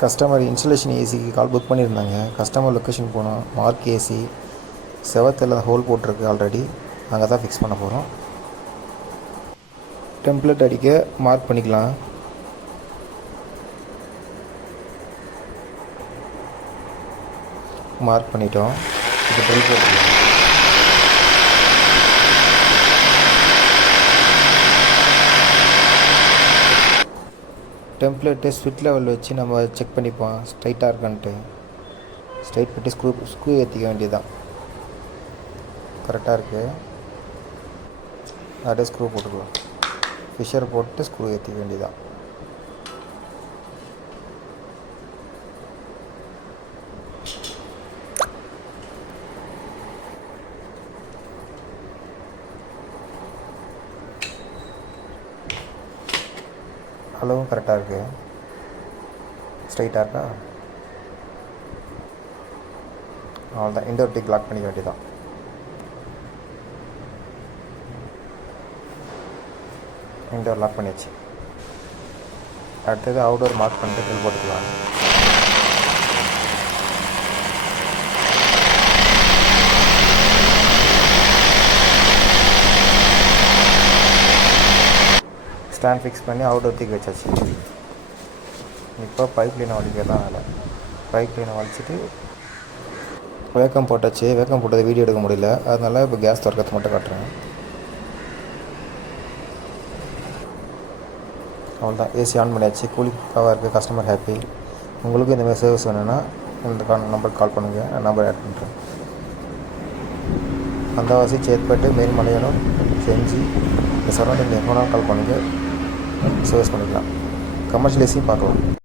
Customer installation ஏசிக்கு call book பண்ணியிருந்தாங்க. Customer location போனோம். மார்க் ஏசி செவத்தில் ஹோல் போட்டிருக்கு ஆல்ரெடி. அங்கே தான் ஃபிக்ஸ் பண்ண போகிறோம். டெம்ப்ளேட் அடிக்க மார்க் பண்ணிக்கலாம். மார்க் பண்ணிட்டோம். இப்போ ட்ரில் போட்டுக்கலாம். டெம்ப்ளேட்டு ஸ்விட் லெவல் வச்சு நம்ம செக் பண்ணிப்போம் ஸ்ட்ரைட்டாக இருக்கான்ட்டு. ஸ்ட்ரைட் பண்ணி ஸ்க்ரூ ஏற்றிக்க வேண்டியதுதான். கரெக்டாக இருக்குது. அப்படியே ஸ்க்ரூ போட்டுக்கலாம். ஃபிஷர் போட்டு ஸ்க்ரூ ஏற்றிக்க வேண்டியதுதான். அளவும் கரெக்டாக இருக்குது. ஸ்ட்ரைட்டாக இருக்கா? அவ்வளோதான். இன்டோர் டிக் லாக் பண்ணிக்க வேண்டியதான். இன்டோர் லாக் பண்ணியாச்சு. அடுத்தது அவுடோர் மார்க் பண்ணிட்டு ட்ரில் போட்டுக்கலாம். ஸ்டாண்ட் ஃபிக்ஸ் பண்ணி அவுடோர் தூக்கி வச்சாச்சு. இப்போ பைப் லைனை வலிக்க தான் வேலை. பைப் லைனை வலிச்சிட்டு வேக்கம் போட்டாச்சு. வேக்கம் போட்டதை வீடியோ எடுக்க முடியல, அதனால இப்போ கேஸ் திறக்கிறது மட்டும் காட்டுறேன். அவ்வளோதான். ஏசி ஆன் பண்ணியாச்சு. கூலிங்காக இருக்குது. Customer happy. உங்களுக்கும் இந்த மாதிரி சர்வீஸ் வேணும்னா இந்த நம்பருக்கு கால் பண்ணுங்கள். நான் நம்பர் ஆட் பண்ணுறேன். வந்தவாசி, சேத்பட்டு, மேல்மலையானம், செஞ்சி இந்த சரௌண்டிங் எப்போனா கால் பண்ணுங்கள். சர்வீஸ் பண்ணிக்கலாம். கமர்ஷியல் ஏசியும் பார்க்கலாம்.